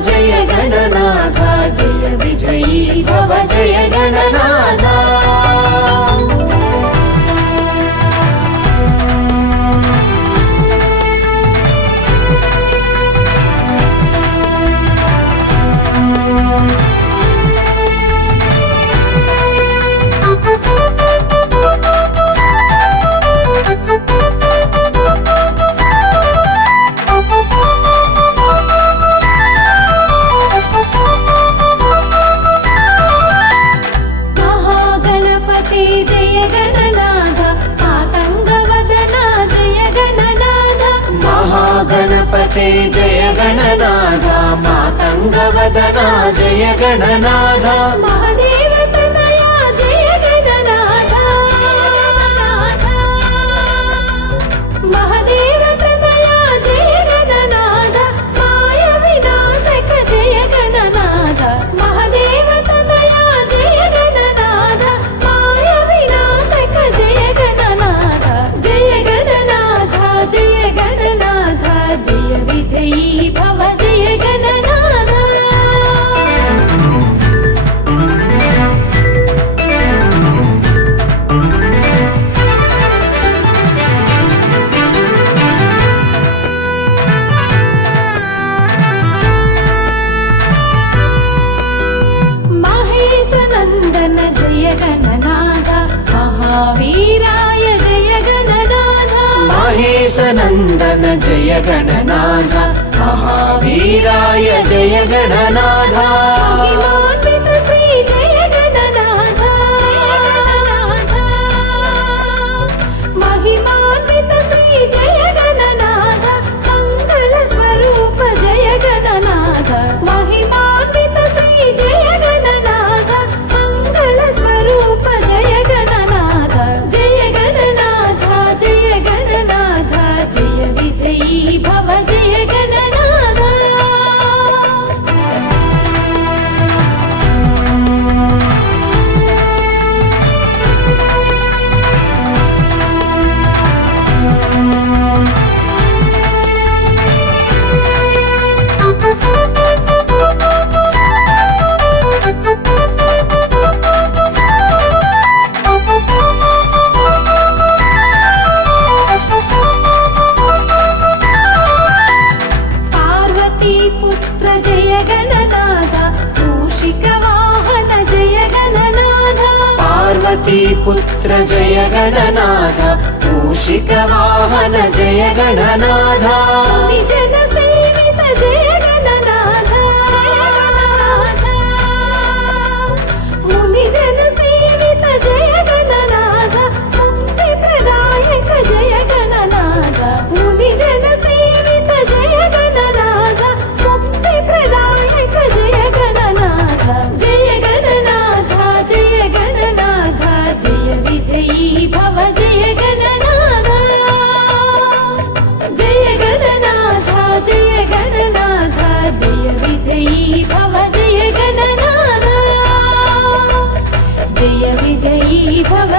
जय गणनाथ जय विजयी भव जय गणनाथ गणपते जय गणनाथ मातंगवदना जय गणनाथ महादेव तनया जय गणनाथ महादेव तनया जय गणनाथ माय विनाशक जय गणनाथ महादेव तनया जय गणनाथ माय विनाशक जय गणनाथ जय गणनाथ जय गणनाथ जय विजयी भव जय गणनाथ महेश नंदन जय गणनाथ महावीराय जय गणनाथ महेश नंदन जय गणनाथ महावीराय जय गणनाथ महिमान्वित श्री जय गणनाथ महिमान्वित श्री जय गणनाथ मंगल स्वरूप जय गणनाथ महिमान्वित श्री जय गणनाथ मंगल स्वरूप जय गणनाथ जय गणनाथ जय गणनाथ जय विजयी भव जय गणनाथ पार्वती पुत्र जय गणनाथ मूषिक वाहन जय गणनाथ पार्वती पुत्र जय गणनाथ मूषिक वाहन जय गणनाथ जन सेवित जय गणनाथ मुनि जन सेवित जय गणनाथ मुक्ति प्रदायक जय गणनाथ मुनि जन सेवित जय गणनाथ मुक्ति प्रदायक जय गणनाथ जय गणनाथ जय गणनाथ जय विजयी भव जय गणनाथ जय गणनाथ जय गणनाथ जय विजयी भव जय गणनाथ जय विजयी भव